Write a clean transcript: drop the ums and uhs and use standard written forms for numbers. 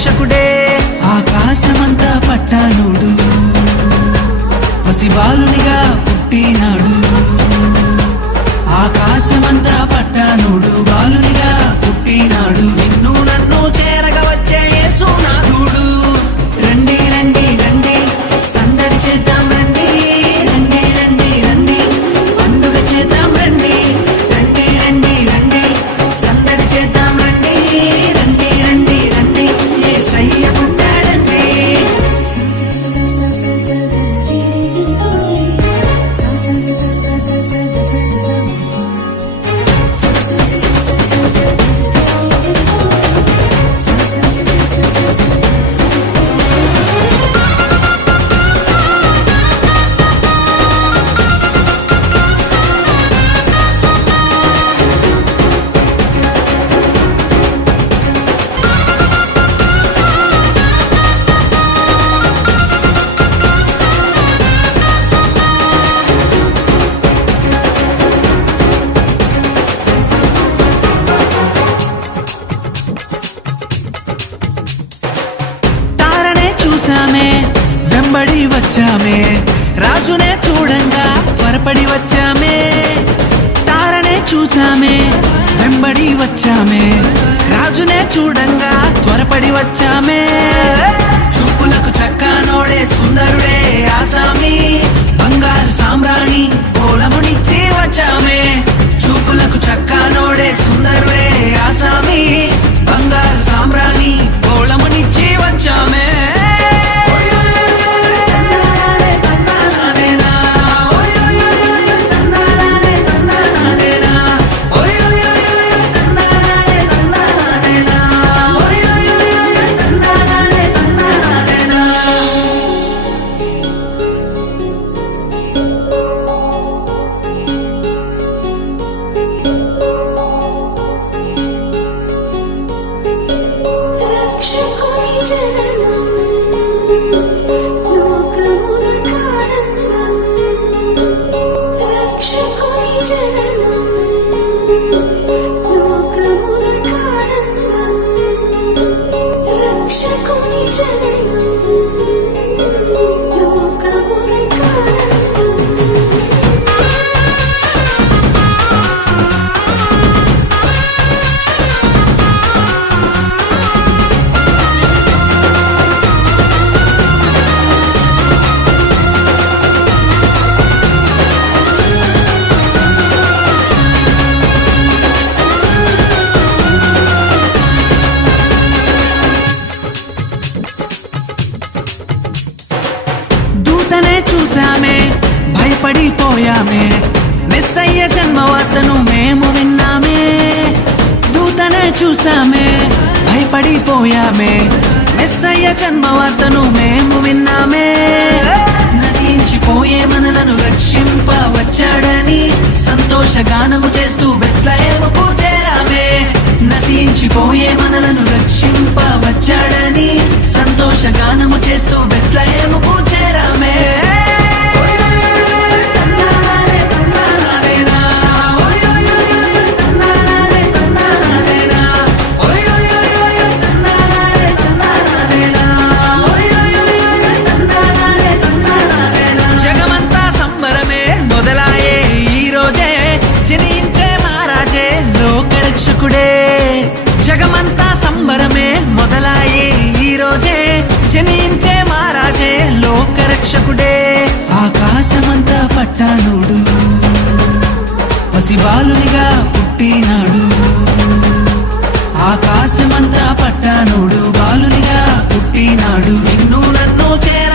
లోకరక్షకుడే ఆకాశమంతా పట్టానుడు పసిబాలునిగా పుట్టినాడు ఆకాశమంతా పట్టానుడు బాలునిగా పుట్టినాడు నిన్ను నన్ను చేరగా వచ్చే యేసునాథుడు రండి రండి రండి సందడి చేద్దాం రండి రండి రండి రండి పండుగ చేద్దాం రండి రండి రండి రండి సందడి చేద్దాం రండి రండి రండి రండి యేసయ్య పుట్టాడండి వెంబడి వచ్చామే రాజునే చూడంగా త్వరపడి వచ్చామే తారనే చూసామే వెంబడి వచ్చామే రాజునే చూడంగా త్వరపడి వచ్చామే చూపులకు చక్కానోడే సుందరుడే ఆసామి బంగారు సామ్రాణి పోలమునిచ్చి వచ్చామే చూపులకు చక్కానోడే సుందరుడే ఆసామి బంగారు సామ్రాణి పోలమునిచ్చి వచ్చామే చూసామే భయపడిపోయామే మెస్సయ్య జన్మవార్తను మేము విన్నామే దూతనే చూసామే భయపడిపోయామే మెస్సయ్య జన్మవార్తను మేము విన్నామే నశించిపోయే మనలను రక్షింప వచ్చాడని సంతోషగానము చేస్తూ బెత్లెహేముకు చేరామే నశించిపోయే మనలను రక్షింప వచ్చాడని సంతోషగానము చేస్తూ బెత్లెహేముకు చేరామే జగమంతా సంబరమే మొదలాయే ఈ రోజే జనించే మహారాజే లోకరక్షకుడే జగమంతా సంబరమే మొదలాయే ఈ రోజే జనించే మహారాజే లోకరక్షకుడే ఆకాశమంతా పట్టానుడు పసిబాలునిగా పుట్టినాడు ఆకాశమంతా పట్టానుడు బాలునిగా పుట్టినాడు నిన్ను నన్ను చేర